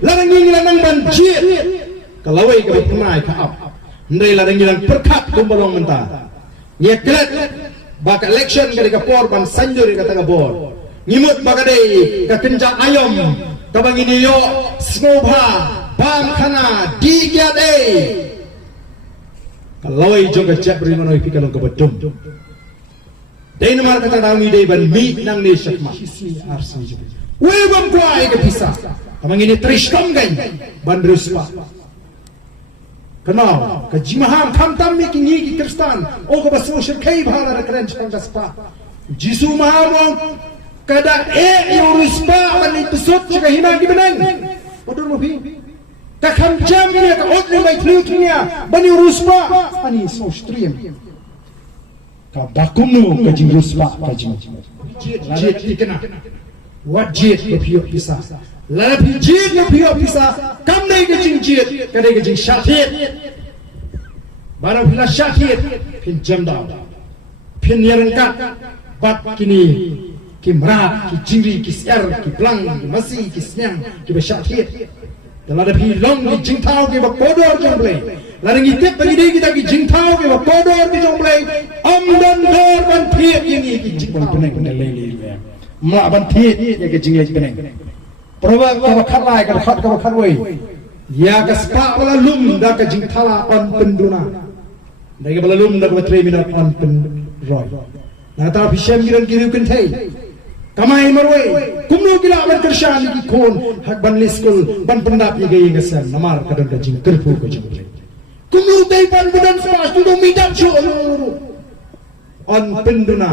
larang ngilang banjir kalawai ka pernah kaap ndai larang ngilang perkat kumbalong mentah nyeklet bak election ka por ban sanjur ka taga bor ngimut bakadei ka kenja ayom tabang ini yo snobha bam khana digya dei kalawai joga jabri manoi pikalong ka bedum dei nomor kata dangi dei ban mi nang ni syakma hisni arsi juga webam kuai ke pisah tabang ini trishkom gan ban ruspa kenal ke jimaham khamtam mi ki ki kristan o ko basu shirkai bhala rakren changaspa jisu mahamong kada yo ruspa ban itusut juga hina di benang odur mobi ka khamjam ni ka otli mai thlukinya bani ruspa ani so stream ka bakumnu ka jing ruspa ka jing jet ikena what jet if you pisa la jet if you pisa kam dai ka jing jet ka dai ka jing shathit bara bila shathit pin jamda pin yarangkat bat kini ki mrat ki jingri ki ser ki plang ki masi ki snyang ki beshathit dalam ada pilong di jingtau ke bakodor jomble larang itip bagi dia kita ki jingtau ke bakodor di jomble amdan dor ban thiet ini ki jingpon peneng lele ma ban thiet ya ke jingle peneng proba ka khatlai ka khat ka khatwei ya ka spa wala lum da ka jingthala on penduna dai ka bala lum da ka 3 minute on pen roy na ta bisham giran kiru kan thai kamai marwai kumno kila ban kershan ki khon hak ban liskul ban pendap ye gay ngasan namar kadon da jing kerpu ko jing kumno dai ban budan spas tu do midan cho on penduna